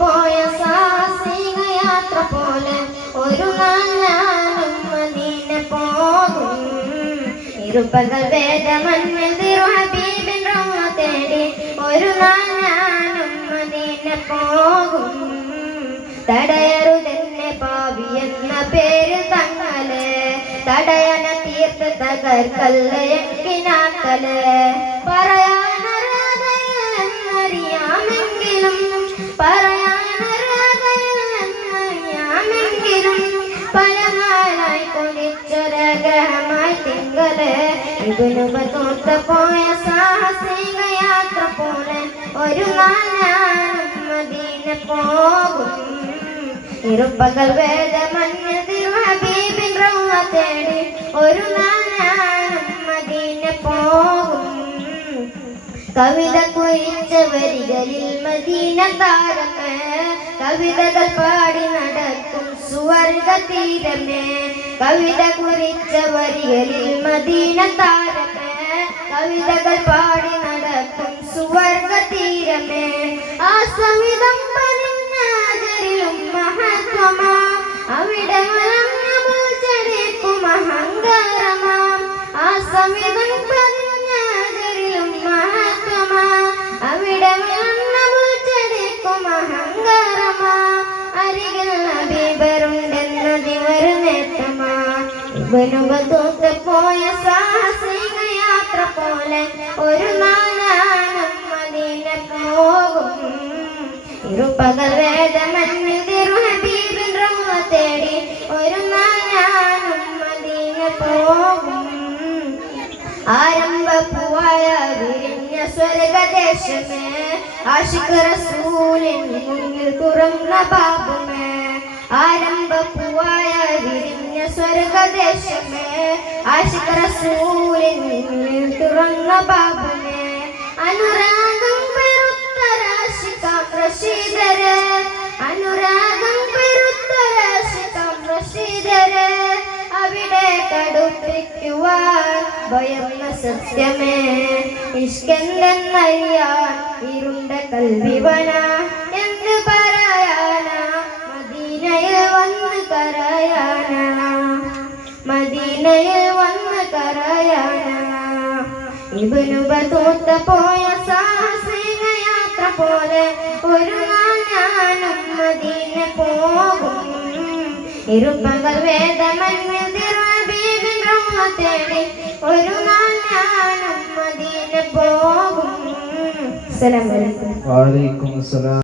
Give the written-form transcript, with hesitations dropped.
പോയ സാഹസിക യാത്ര പോലെ ഒരു നാൾ ഞാനും മദീന പോകും. ഇരുപകൽ വേദമഞ്ഞിൽ തിരുഹബീബിൻ റൗള തേടി ഒരു നാൾ ഞാനും മദീന പോകും. തടയരുതെന്നെ പാവി എന്ന പേര് തങ്ങളെ, തടയണ തീർത്ത് തകർക്കല്ലേ എങ്കിനാക്കല്. പറയാനറിയാമെങ്കിലും പലനാളായി കൊതിച്ചൊരഗ്രഹമായി തിങ്കള്. ഇബ്നു ബത്തൂത്ത പോയ സാഹസിക യാത്ര പോലെ ഒരു നാൾ ഞാനും മദീന പോകും. ഇരുപകൽ വേദമഞ്ഞിൽ തിരുഹബീബിൻ റൗള തേടി ഒരു നാൾ ഞാനും മദീന പോകും. കവിത കുറിച്ച വരികളിൽ മദീന താരമേ, കവിതകൾ പാടി നടക്കും സുവർഗ തീരമേ. കവിത കുറിച്ച വരികളിൽ മദീന താരമേ, കവിതകൾ പാടി നടക്കും സുവർഗ തീരമേ. ആ സവിധം പതിനാജരിലും മഹത്വമാ, അവിടെ മലർന്നടിക്കും അഹങ്കാരമാം. ആ സവിധം പതിനാജരിലും മഹത്വമാ, അവിടെ മലർന്നടിക്കും അഹങ്കാരമാ. അരികിൽ ഹബീബരുണ്ടെന്നതിവർ നേട്ടമാ. ഇബ്നു ബത്തൂത്ത പോയ സാഹസിക യാത്ര പോലെ ഒരു നാൾ ഞാനും മദീന പോകും. ഇരുപകൽ വേദമഞ്ഞിൽ തിരുഹബീബിൻ റൗള തേടി ഒരു നാൾ ഞാനും മദീന പോകും. ആരംഭപ്പൂവായ വിരിഞ്ഞ സ്വർഗദേശമേ, ആശിഖ് റസൂലിൻ മുന്നിൽ തുറന്ന ബാബുമേ. ആരംഭപ്പൂവായ വിരിഞ്ഞ സ്വർഗദേശമേ, ആശിഖ് റസൂലിൻ മുന്നിൽ തുറന്ന ബാബുമേ. അനുരാഗം പെരുത്ത രാശിക്കാം റഷീദരെ, അനുരാഗം പെരുത്ത രാശിക്കാം റഷീദരെ. അവിടെ കടുപ്പിക്കുവാൻ ഭയന്ന സത്യമേ, ഇഷ്കെന്തെന്നറിയാൻ ഇരുണ്ട കൽവിവന. എന്ത് പറയാനാ മദീനയിൽ വന്ന് കരയാനാ, മദീനയിൽ വന്ന് കരയാനാ. ഇബ്നു ബത്തൂത്ത പോയ സാഹസിക യാത്ര പോലെ ഒരു നാൾ ഞാനും മദീന പോകും. ഇരുപകൽ വേദമഞ്ഞിൽ തിരുഹബീബിൻ റൗള തേടി ഒരു നാൾ ഞാനും മദീന പോകും. അസ്സലാമു അലൈക്കും. വഅലൈക്കും അസ്സലാം.